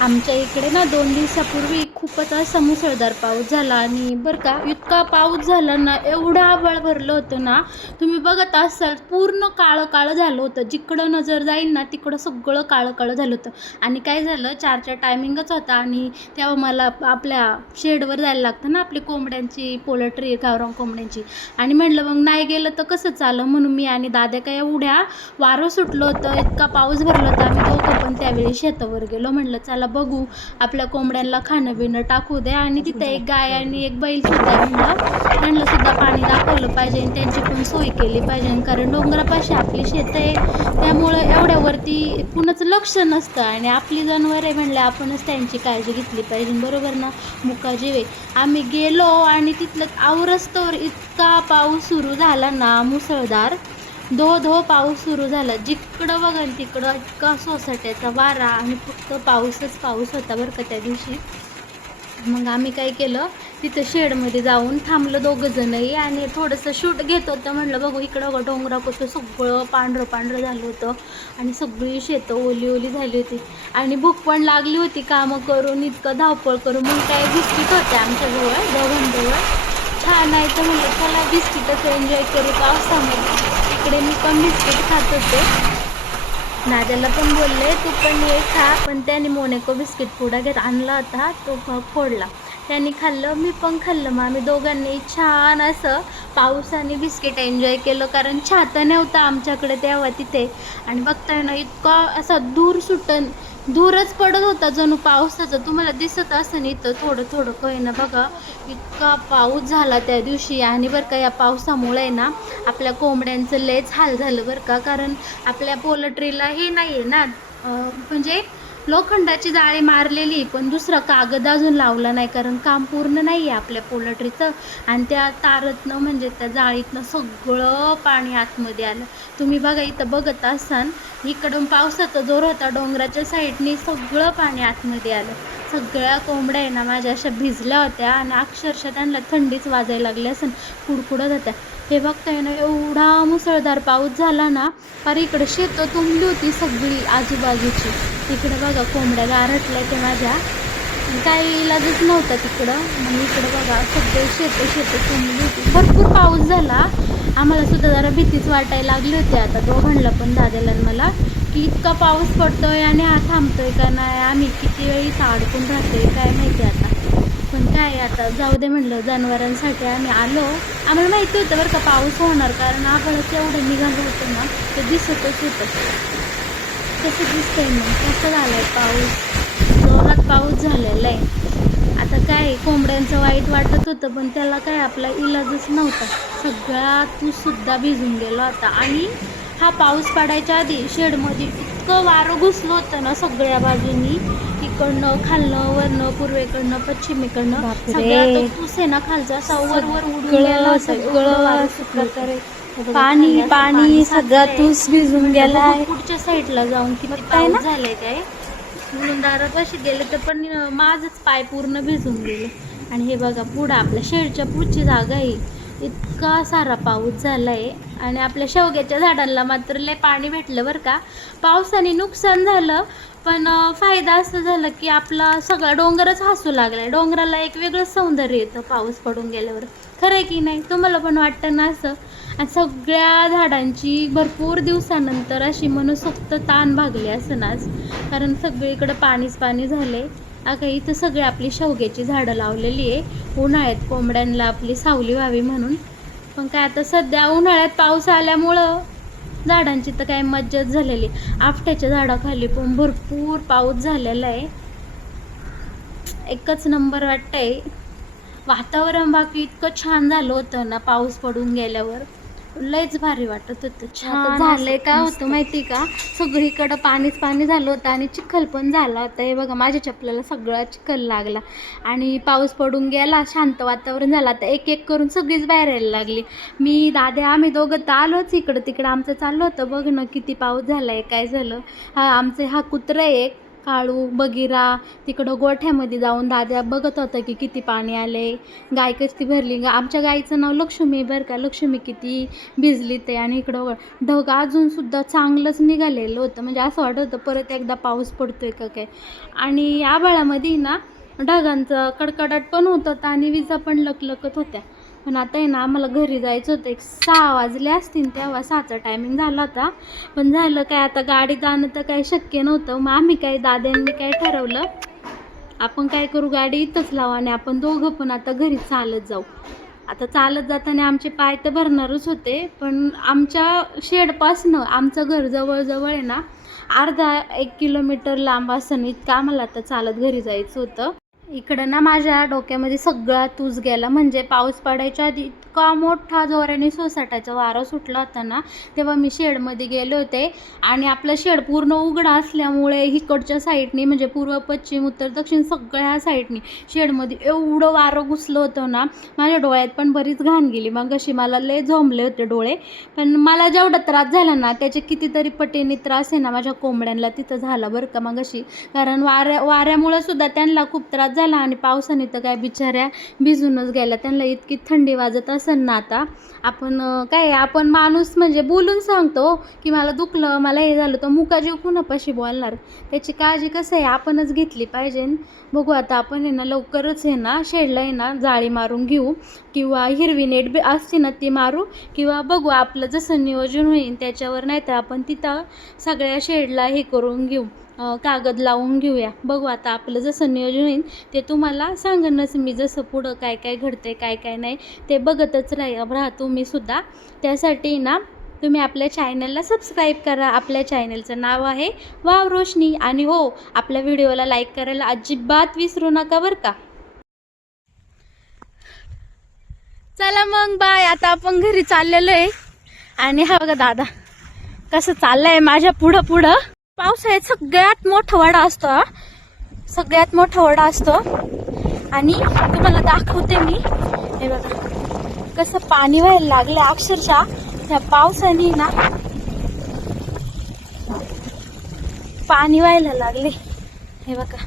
आमच्या इकडे ना 2 दिवसापूर्वी खूपच असा मुसळधार पाऊस झाला आणि बरं का इतका पाऊस झाला ना, एवढं आभाळ भरलं होतं ना, तुम्ही बघत असाल पूर्ण काळं काळं झालं होतं. जिकडं नजर जाईल ना तिकडं सगळं काळं काळं झालं होतं. आणि काय झालं 4चा टायमिंगच होता आणि तेव्हा मला आपल्या शेडवर जायला लागतं ना, आपली कोंबड्यांची पोल्ट्री गावरान कोंबड्यांची. आणि म्हटलं मग नाही गेलं तर कसं चालं, म्हणून मी आणि दाद्या काय एवढ्या वारं सुटलं होतं, इतका पाऊस भरला होता. आम्ही दोघं पण त्यावेळी शेतावर गेलो. म्हटलं चला बघू, आपल्या कोंबड्यांना खाणं बिणं टाकू द्या. आणि तिथे एक गाय आणि एक बैलसुद्धा आहे. म्हणलं त्यांना सुद्धा पाणी दाखवलं पाहिजे आणि त्यांची पण सोय केली पाहिजे, कारण डोंगरापाशी आपली शेतं आहे. त्यामुळं एवढ्यावरती कुणाचं लक्ष नसतं आणि आपली जनावर आहे म्हणलं आपणच त्यांची काळजी घेतली पाहिजे, बरोबर ना. मुका जीव आहे. आम्ही गेलो आणि तिथलं आवरस्तवर इतका पाऊस सुरू झाला ना, मुसळधार धो धो पाऊस सुरू झाला. जिकडं बघाल तिकडं इतका सोसाट्याचा वारा आणि फक्त पाऊसच पाऊस होता बरं का त्या दिवशी. मग आम्ही काय केलं, तिथं शेडमध्ये जाऊन थांबलं दोघंजणही आणि थोडंसं शूट घेत होतं. म्हटलं बघू इकडं बघा डोंगरापासून सगळं पांढरं पांढरं झालं होतं आणि सगळी शेतं ओली ओली झाली होती आणि भूक पण लागली होती कामं करून, इतकं धावपळ करून. मग काय बिस्किट होते आमच्याजवळ दोघांजवळ, छान आहे तर म्हणलं चला बिस्किटच एन्जॉय करू पावसामध्ये. इकडे मी पण बिस्किट खात होते. नाद्याला पण बोलले तू पण ये खा, पण त्याने मोनेको बिस्किट पुडा घेत आणला होता, तो फोडला. त्याने खाल्लं, मी पण खाल्लं. मग आम्ही दोघांनी छान असं पावसाने बिस्किट एन्जॉय केलं, कारण छाता नव्हता आमच्याकडे तेव्हा तिथे. आणि बघताय ना इतका असा धूरच पडत होता जणू पावसाचा. तुम्हाला दिसत असेल इथं थोडं थोडं काही ना बघा, इतका पाऊस झाला त्या दिवशी. आणि बरं का या पावसामुळे ना आपल्या कोंबड्यांचं लयच हाल झालं बरं का, कारण आपल्या पोल्ट्रीला हे नाही आहे ना, म्हणजे लोखंडाची जाळी मारलेली पण दुसरा कागद अजून लावला नाही, कारण काम पूर्ण नाही आहे आपल्या पोल्ट्रीचं. आणि त्या तारातनं म्हणजे त्या जाळीतनं सगळं पाणी आतमध्ये आलं. तुम्ही बघा इथं बघत असाल, इकडून पावसाचा जोर होता, डोंगराच्या साईडनी सगळं पाणी आतमध्ये आलं. सगळ्या कोंबड्या आहे ना माझ्या अशा भिजल्या होत्या आणि अक्षरशः त्यांना थंडीच वाजायला लागली असेल, कुडकुडत होत्या. हे बघताय ना एवढा मुसळधार पाऊस झाला ना, फार इकडं शेतं तुंबली होती सगळी आजूबाजूची. इकडं बघा कोंबड्या गारटल्या त्या माझ्या, काही इलाजच नव्हता तिकडं. मग इकडं बघा सगळे शेतं तुंबली होती. भरपूर पाऊस झाला, आम्हाला सुद्धा जरा भीतीच वाटायला लागली होती आता दोघांना पण, दादाला आणि मला, की इतका पाऊस पडतोय आणि हा थांबतोय का नाही, आम्ही किती वेळी इथं अडकून राहतोय काय माहिती आता. पण काय आता जाऊ दे म्हणलं, जनावरांसाठी आम्ही आलो. आम्हाला माहिती होतं बरं का पाऊस होणार, कारण आभाळाचं एवढं निघालं होतं ना, ते दिसतच होतं. कसं दिसतंय मग, कसं झालंय पाऊस, जोरात पाऊस झालेला आहे. आता काय कोंबड्यांचं वाईट वाटत होतं, पण त्याला काय आपला इलाजच नव्हता. सगळा सुद्धा भिजून गेला होता. आणि हा पाऊस पडायच्या आधी शेडमध्ये इतकं वारं घुसलं होतं ना सगळ्या बाजूनी, इकडनं खालनं वरनं पूर्वेकडनं पश्चिमेकडनं, सगळा तो तूस आहे ना खालचा असा वर वर उडून गेला होता. एवढं वारं सुटलं होतं. पाणी पाणी सगळा तूस भिजून गेलाय. पुढच्या साईडला जाऊन किती पाऊस झालाय काय, म्हणून दारापाशी गेले तर पण माझंच पाय पूर्ण भिजून गेले. आणि हे बघा पुढं आपल्या शेडच्या पुढची जागा आहे, इतका सारा पाऊस झालाय. आणि आपल्या शेवग्याच्या झाडांना मात्र लय पाणी भेटलं बरं का. पावसाने नुकसान झालं, पण फायदा असं झालं की आपला सगळा डोंगरच हसू लागलाय. डोंगराला एक वेगळं सौंदर्य येतं पाऊस पडून गेल्यावर, खरं आहे की नाही, तुम्हाला पण वाटतं ना असं. आणि सगळ्या झाडांची भरपूर दिवसानंतर अशी मनसोक्त ताण भागली असं आज, कारण सगळीकडं पाणीच पाणी झालंय. अगं इथं सगळी आपली शेवग्याची झाडं लावलेली आहे उन्हाळ्यात कोंबड्यांना आपली सावली व्हावी म्हणून. पण काय आता सध्या उन्हाळ्यात पाऊस आल्यामुळं झाडांची तर काय मज्जाच झालेली. आपट्याच्या झाडाखाली पण भरपूर पाऊस झालेला आहे, एकच नंबर वाटतंय. वातावरण बाकी इतकं छान झालं होतं ना पाऊस पडून गेल्यावर, लयच भारी वाटत होतं. छान झालंय. काय होतं माहिती का, सगळीकडं पाणीच पाणी झालं होतं आणि चिखल पण झाला होता. हे बघा माझ्या चपलाला सगळा चिखल लागला. आणि पाऊस पडून गेला, शांत वातावरण झालं. आता एक एक करून सगळीच बाहेर यायला लागली. मी दादा आम्ही दोघं तर आलोच, इकडं तिकडं आमचं चाललं होतं बघ ना किती पाऊस झालाय काय झालं. हा आमचे हा कुत्रा आहे एक, काळू बगिरा तिकडं गोठ्यामध्ये जाऊन दादा बघत होता की किती पाणी आले, गाय कशी भरली. आमच्या गाईचं नाव लक्ष्मी बरं का. लक्ष्मी किती भिजली ते. आणि इकडं ढग अजूनसुद्धा चांगलंच निघालेलं होतं, म्हणजे असं वाटत होतं परत एकदा पाऊस पडतोय का काय. आणि आभाळामध्ये ना ढगांचं कडकडाट पण होत होता आणि विजा पण लकलकत होत्या. पण आता आहे ना आम्हाला घरी जायचं होतं, 6 वाजले असतील तेव्हा, 6चा टायमिंग झाला होता. पण झालं काय, आता गाडी जाणं तर काही शक्य नव्हतं. मग आम्ही काय, दाद्यांनी काय ठरवलं, आपण काय करू, गाडी इथंच लावू आणि आपण दोघं पण आता घरी चालत जाऊ. आता चालत जाताना आमचे पाय तर भरणारच होते, पण आमच्या शेडपासनं आमचं घर जवळजवळ आहे ना अर्धा 1 किलोमीटर लांब असं इतकं आम्हाला आता चालत घरी जायचं होतं. इकडं ना माझ्या डोक्यामध्ये सगळा तूज गेला. म्हणजे पाऊस पडायच्या आधी इतका मोठा जोराने सोसाट्याचा वारा सुटला होता ना, तेव्हा मी शेडमध्ये गेले होते. आणि आपलं शेड पूर्ण उघडं असल्यामुळे इकडच्या साईडनी म्हणजे पूर्व पश्चिम उत्तर दक्षिण सगळ्या साईडनी शेडमध्ये एवढं वारं घुसलं होतं ना, माझ्या डोळ्यात पण बरीच घाण गेली. मग अशी मला लय झोंबले होते डोळे. पण मला जेवढा त्रास झाला ना त्याचे कितीतरी पटीने त्रास आहे ना माझ्या कोंबड्यांना तिथं झाला बरं का मग अशी. कारण वाऱ्यामुळे सुद्धा त्यांना खूप त्रास झाला. आणि पावसाने तर काय बिचाऱ्या भिजूनच गेल्या. त्यांना इतकी थंडी वाजत असेल ना. आता आपण माणूस म्हणजे बोलून सांगतो की मला दुखलं, मला हे झालं, तर मुकाजीव कुणापाशी बोलणार. त्याची काळजी कसं आहे आपणच घेतली पाहिजे. बघू आता आपण आहे ना लवकरच आहे ना शेडला आहे ना जाळी मारून घेऊ, किंवा हिरवी नेट असते ना ती मारू, किंवा बघू आपलं जसं नियोजन होईल त्याच्यावर. नाही तर आपण तिथं सगळ्या शेडला हे करून घेऊ, कागद लावून घेऊया. बघू आता आपलं जसं नियोजन होईल ते तुम्हाला सांगणच मी, जसं पुढं काय काय घडतंय काय काय नाही ते बघतच राहा तुम्ही सुद्धा. त्यासाठी ना तुम्ही आपल्या चॅनलला सबस्क्राईब करा. आपल्या चॅनलचं नाव आहे वाव रोशनी. आणि हो, आपल्या व्हिडिओला लाईक करायला अजिबात विसरू नका बरं का. चला मग बाय. आता आपण घरी चाललेलो आहे. आणि हा बघा दादा कसं चाललंय माझ्या पुढं. पावसाळ्यात सगळ्यात मोठा वडा असतो, सगळ्यात मोठा वडा असतो. आणि तुम्हाला दाखवते मी, हे बघा कसं पाणी व्हायला लागलं अक्षरशः त्या पावसाने ना, पाणी व्हायला लागले हे बघा.